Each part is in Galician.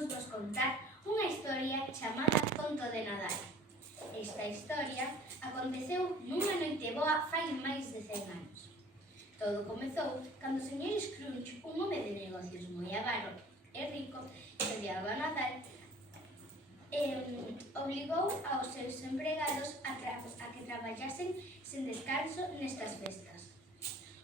imos vos contar unha historia chamada Conto de Nadal. Esta historia aconteceu nunha noite boa fai máis de 100 anos. Todo comezou cando o señor Scrooge, un home de negocios moi avaro e rico, que odiaba Nadal, obligou aos seus empregados a que traballasen sen descanso nestas festas.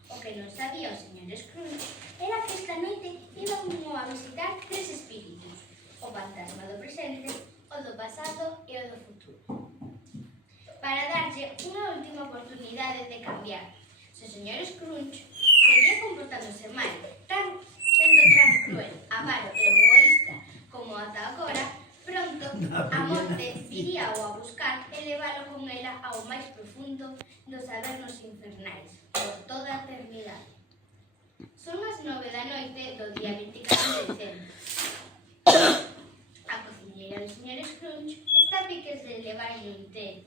O que non sabía o señor Scrooge era que esta noite iban a visitar tres espíritus: o fantasma do presente, o do pasado e o do futuro, para darlle unha última oportunidade de cambiar. Se o señor Scrooge seguía comportándose mal, sendo tan cruel, avaro e egoísta como ata agora, pronto a morte viría a buscar e leválo con ela ao máis profundo dos avernos infernais, por toda a eternidade. Son as 9 da noite do día 24 de diciembre. A cociñeira do señor Scrooge está a piques de levarlle un té,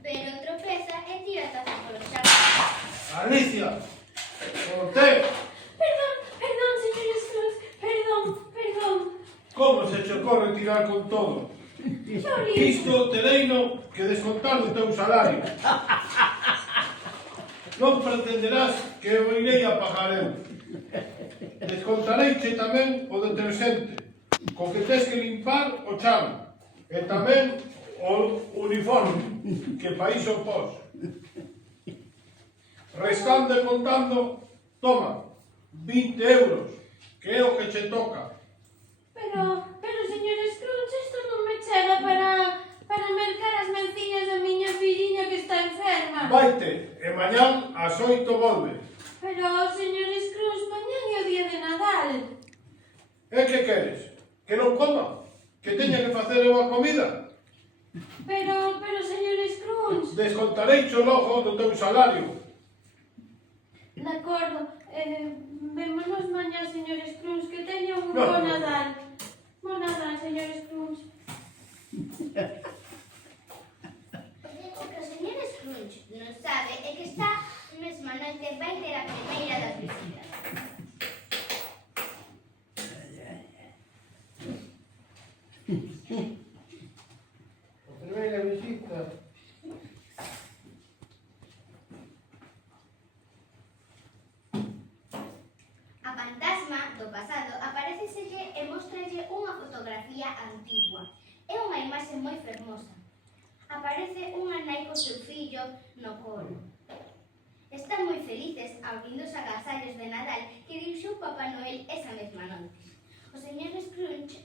pero tropeza e tira a taza polo chan. Alicia, o té. Perdón, señor Scrooge, perdón. Como se che ocorre tirar con todo? Isto te deino que descontar do teu salario. Non pretenderás que o irei a pagar eu. Descontareiche tamén o deterxente, co que tes que limpar o chan, e tamén o uniforme, que pa iso pos. Restando e contando, toma, 20 euros, que é o que che toca. Pero, señor Scrooge, isto non me chega para mercar as menciñas da miña filliña que está enferma. Vaite, e mañán ás 8 volve. Pero, señor Scrooge, mañán é o día de Nadal. E que queres? Que non coma? Que teña que facer eu a comida? Pero, señor Scrooge... Descontareicho logo do teu salario. De acordo, vémonos mañá, señor Scrooge, que teña un No. bo Nadal. Bo Nadal, señor Scrooge. O que o señor Scrooge non sabe é que esta mesma noite vai ter a primeira das visitas. A primeira visita. A fantasma do pasado apareceselle e mostralle unha fotografía antigua. É unha imaxe moi fermosa. Aparece unha nai co seu fillo no colo. Están moi felices abrindo os agasallos de Nadal que deixou Papá Noel esa mesma noite. O señor Scrooge